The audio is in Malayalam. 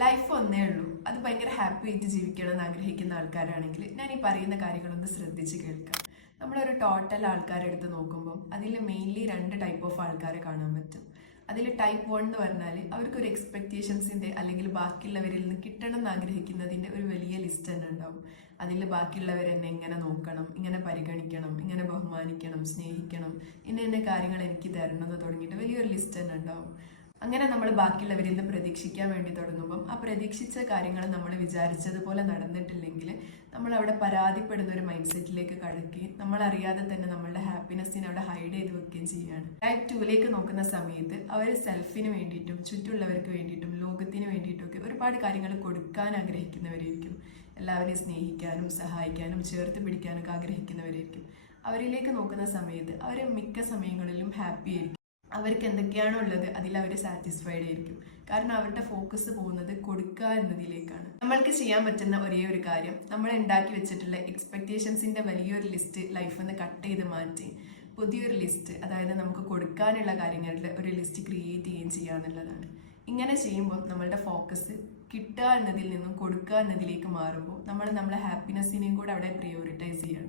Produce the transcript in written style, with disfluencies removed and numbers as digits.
ലൈഫ് ഒന്നേ ഉള്ളൂ, അത് ഭയങ്കര ഹാപ്പി ആയിട്ട് ജീവിക്കണം എന്ന് ആഗ്രഹിക്കുന്ന ആൾക്കാരാണെങ്കിൽ ഞാൻ ഈ പറയുന്ന കാര്യങ്ങളൊന്ന് ശ്രദ്ധിച്ച് കേൾക്കാം. നമ്മളൊരു ടോട്ടൽ ആൾക്കാരെ എടുത്ത് നോക്കുമ്പോൾ അതിൽ മെയിൻലി 2 ടൈപ്പ് ഓഫ് ആൾക്കാരെ കാണാൻ പറ്റും. അതിൽ ടൈപ്പ് 1 എന്ന് പറഞ്ഞാൽ അവർക്കൊരു എക്സ്പെക്റ്റേഷൻസിന്റെ അല്ലെങ്കിൽ ബാക്കിയുള്ളവരിൽ നിന്ന് കിട്ടണം എന്ന് ആഗ്രഹിക്കുന്നതിന്റെ ഒരു വലിയ ലിസ്റ്റ് തന്നെ ഉണ്ടാവും. അതിൽ ബാക്കിയുള്ളവർ എന്നെ എങ്ങനെ നോക്കണം, ഇങ്ങനെ പരിഗണിക്കണം, ഇങ്ങനെ ബഹുമാനിക്കണം, സ്നേഹിക്കണം, ഇന്ന കാര്യങ്ങൾ എനിക്ക് തരണം എന്ന് തുടങ്ങിയിട്ട് വലിയൊരു ലിസ്റ്റ് തന്നെ ഉണ്ടാവും. അങ്ങനെ നമ്മൾ ബാക്കിയുള്ളവരിൽ നിന്ന് പ്രതീക്ഷിക്കാൻ വേണ്ടി തുടങ്ങുമ്പം ആ പ്രതീക്ഷിച്ച കാര്യങ്ങൾ നമ്മൾ വിചാരിച്ചതുപോലെ നടന്നിട്ടില്ലെങ്കിൽ നമ്മൾ അവിടെ പരാതിപ്പെടുന്ന ഒരു മൈൻഡ് സെറ്റിലേക്ക് കടക്കുകയും നമ്മളറിയാതെ തന്നെ നമ്മളുടെ ഹാപ്പിനെസ്സിനെ അവിടെ ഹൈഡ് ചെയ്ത് വെക്കുകയും ചെയ്യുകയാണ്. ടൈപ്പ് 2ലേക്ക് നോക്കുന്ന സമയത്ത് അവർ സെൽഫിന് വേണ്ടിയിട്ടും ചുറ്റുമുള്ളവർക്ക് വേണ്ടിയിട്ടും ലോകത്തിന് വേണ്ടിയിട്ടും ഒക്കെ ഒരുപാട് കാര്യങ്ങൾ കൊടുക്കാൻ ആഗ്രഹിക്കുന്നവരായിരിക്കും. എല്ലാവരെയും സ്നേഹിക്കാനും സഹായിക്കാനും ചേർത്ത് പിടിക്കാനൊക്കെ ആഗ്രഹിക്കുന്നവരായിരിക്കും. അവരിലേക്ക് നോക്കുന്ന സമയത്ത് അവർ മിക്ക സമയങ്ങളിലും ഹാപ്പി ആയിരിക്കും. അവർക്ക് എന്തൊക്കെയാണോ ഉള്ളത് അതിൽ അവർ സാറ്റിസ്ഫൈഡ് ആയിരിക്കും. കാരണം അവരുടെ ഫോക്കസ് പോകുന്നത് കൊടുക്കുക എന്നതിലേക്കാണ്. നമ്മൾക്ക് ചെയ്യാൻ പറ്റുന്ന ഒരേ ഒരു കാര്യം, നമ്മൾ ഉണ്ടാക്കി വെച്ചിട്ടുള്ള എക്സ്പെക്റ്റേഷൻസിന്റെ വലിയൊരു ലിസ്റ്റ് ലൈഫിൽ നിന്ന് കട്ട് ചെയ്ത് മാറ്റി പുതിയൊരു ലിസ്റ്റ്, അതായത് നമുക്ക് കൊടുക്കാനുള്ള കാര്യങ്ങളുടെ ഒരു ലിസ്റ്റ് ക്രിയേറ്റ് ചെയ്യുകയും ചെയ്യുക എന്നുള്ളതാണ്. ഇങ്ങനെ ചെയ്യുമ്പോൾ നമ്മളുടെ ഫോക്കസ് കിട്ടുക എന്നതിൽ നിന്നും കൊടുക്കുക എന്നതിലേക്ക് മാറുമ്പോൾ നമ്മൾ നമ്മളെ ഹാപ്പിനെസ്സിനെയും കൂടെ അവിടെ പ്രയോറിറ്റൈസ് ചെയ്യണം.